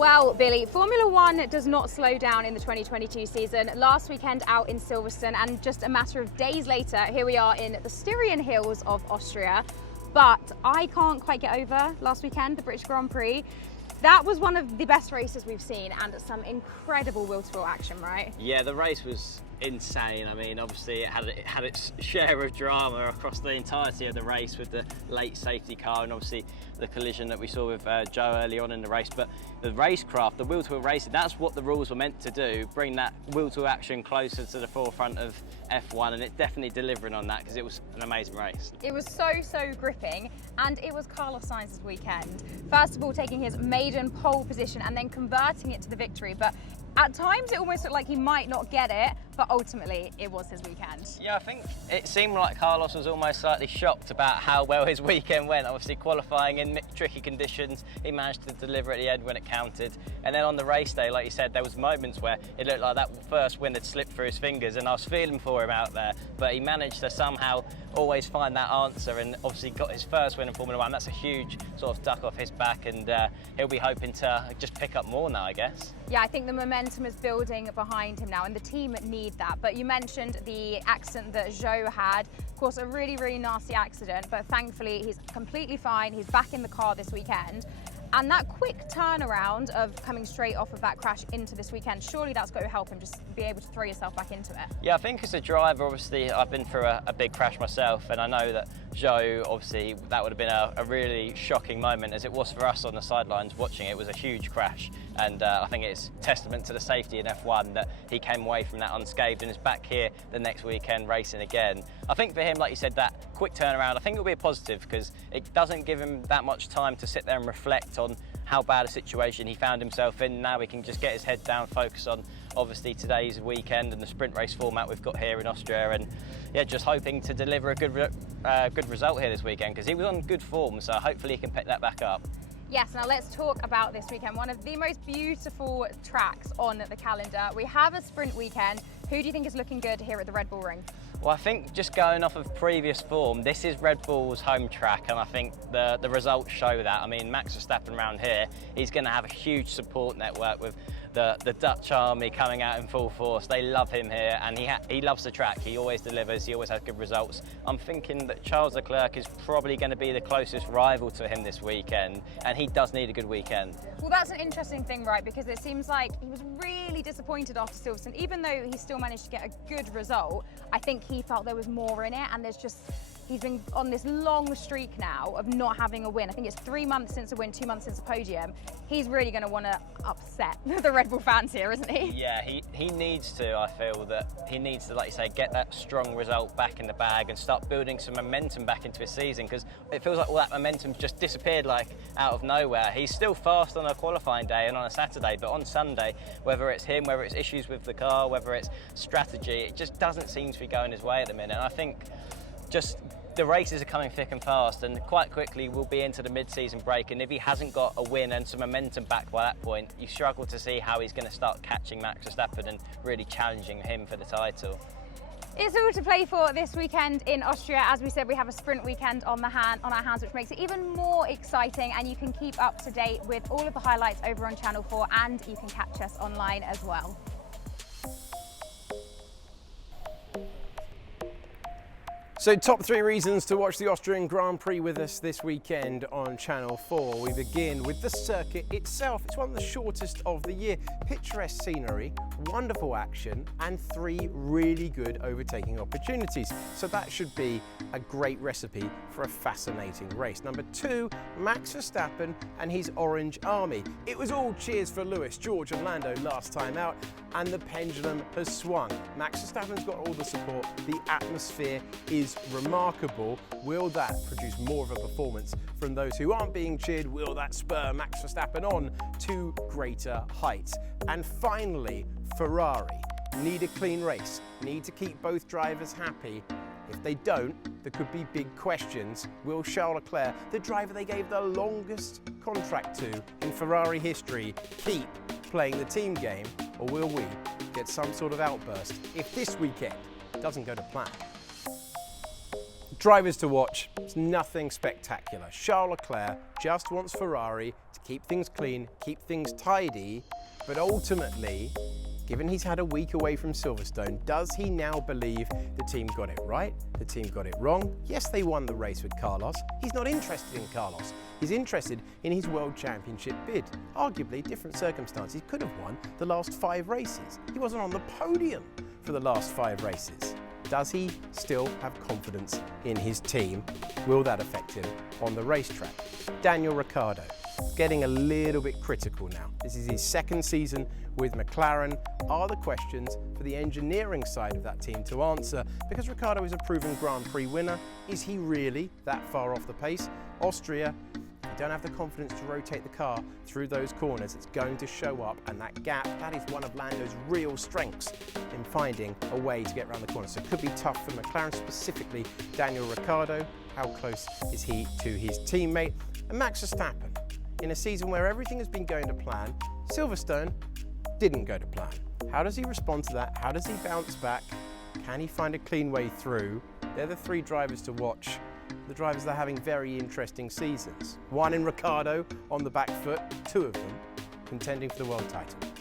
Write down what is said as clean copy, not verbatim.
Well, Billy, Formula One does not slow down in the 2022 season. Last weekend out in Silverstone, and just a matter of days later, here we are in the Styrian Hills of Austria. But I can't quite get over last weekend, the British Grand Prix. That was one of the best races we've seen, and some incredible wheel-to-wheel action, right? Yeah, the race was insane. I mean, obviously it had its share of drama across the entirety of the race with the late safety car and obviously the collision that we saw with Zhou early on in the race. But the racecraft, the wheel-to-wheel racing, that's what the rules were meant to do, bring that wheel-to-wheel action closer to the forefront of F1, and it definitely delivering on that because it was an amazing race. It was so gripping, and it was Carlos Sainz's weekend. First of all, taking his maiden pole position and then converting it to the victory. But at times it almost looked like he might not get it, but ultimately it was his weekend. Yeah, I think it seemed like Carlos was almost slightly shocked about how well his weekend went. Obviously qualifying in tricky conditions, he managed to deliver at the end when it counted. And then on the race day, like you said, there was moments where it looked like that first win had slipped through his fingers, and I was feeling for him out there, but he managed to somehow always find that answer and obviously got his first win in Formula One. That's a huge sort of duck off his back, and he'll be hoping to just pick up more now, I guess. Yeah, I think the momentum is building behind him now, and the team need that. But you mentioned the accident that Zhou had. Of course, a really nasty accident, but thankfully he's completely fine. He's back in the car this weekend. And that quick turnaround of coming straight off of that crash into this weekend, surely that's going to help him just be able to throw yourself back into it. Yeah, I think as a driver, obviously, I've been through a big crash myself, and I know that Zhou, obviously, that would have been a really shocking moment, as it was for us on the sidelines watching it. It was a huge crash, and I think it's testament to the safety in F1 that he came away from that unscathed and is back here the next weekend racing again. I think for him, like you said, that quick turnaround, I think it'll be a positive because it doesn't give him that much time to sit there and reflect on how bad a situation he found himself in. Now he can just get his head down, focus on obviously today's weekend and the sprint race format we've got here in Austria, and yeah, just hoping to deliver a good result here this weekend because he was on good form, so hopefully he can pick that back up. Yes, now let's talk about this weekend. One of the most beautiful tracks on the calendar. We have a sprint weekend. Who do you think is looking good here at the Red Bull Ring? Well, I think just going off of previous form, this is Red Bull's home track, and I think the results show that. I mean, Max Verstappen around here, he's going to have a huge support network with the Dutch army coming out in full force. They love him here, and he loves the track. He always delivers, he always has good results. I'm thinking that Charles Leclerc is probably going to be the closest rival to him this weekend, and he does need a good weekend. Well, that's an interesting thing, right? Because it seems like he was really disappointed after Silverstone. Even though he still managed to get a good result, I think he felt there was more in it, and he's been on this long streak now of not having a win. I think it's 3 months since a win, 2 months since a podium. He's really going to want to upset the Red Bull fans here, isn't he? Yeah, he needs to. I feel that he needs to, like you say, get that strong result back in the bag and start building some momentum back into his season, because it feels like all that momentum just disappeared like out of nowhere. He's still fast on a qualifying day and on a Saturday, but on Sunday, whether it's him, whether it's issues with the car, whether it's strategy, it just doesn't seem to be going his way at the minute. And I think just the races are coming thick and fast, and quite quickly we'll be into the mid-season break, and if he hasn't got a win and some momentum back by that point, you struggle to see how he's going to start catching Max Verstappen and really challenging him for the title. It's all to play for this weekend in Austria. As we said, we have a sprint weekend on our hands, which makes it even more exciting, and you can keep up to date with all of the highlights over on Channel 4, and you can catch us online as well. So top 3 reasons to watch the Austrian Grand Prix with us this weekend on Channel 4. We begin with the circuit itself. It's one of the shortest of the year. Picturesque scenery, wonderful action, and 3 really good overtaking opportunities. So that should be a great recipe for a fascinating race. Number 2, Max Verstappen and his Orange Army. It was all cheers for Lewis, George and Lando last time out, and the pendulum has swung. Max Verstappen's got all the support. The atmosphere is remarkable. Will that produce more of a performance from those who aren't being cheered? Will that spur Max Verstappen on to greater heights? And finally, Ferrari need a clean race, need to keep both drivers happy. If they don't, there could be big questions. Will Charles Leclerc, the driver they gave the longest contract to in Ferrari history, keep playing the team game, or will we get some sort of outburst if this weekend doesn't go to plan? Drivers to watch, it's nothing spectacular. Charles Leclerc just wants Ferrari to keep things clean, keep things tidy, but ultimately, given he's had a week away from Silverstone, does he now believe the team got it right? The team got it wrong? Yes, they won the race with Carlos. He's not interested in Carlos. He's interested in his World Championship bid. Arguably, different circumstances. He could have won the last 5 races. He wasn't on the podium for the last 5 races. Does he still have confidence in his team? Will that affect him on the racetrack? Daniel Ricciardo, getting a little bit critical now. This is his 2nd season with McLaren. Are the questions for the engineering side of that team to answer? Because Ricciardo is a proven Grand Prix winner. Is he really that far off the pace? Austria, you don't have the confidence to rotate the car through those corners. It's going to show up, and that gap, that is one of Lando's real strengths in finding a way to get around the corner. So it could be tough for McLaren, specifically Daniel Ricciardo. How close is he to his teammate? And Max Verstappen, in a season where everything has been going to plan, Silverstone didn't go to plan. How does he respond to that? How does he bounce back? Can he find a clean way through? They're the 3 drivers to watch. The drivers that are having very interesting seasons. One in Ricciardo on the back foot, 2 of them contending for the world title.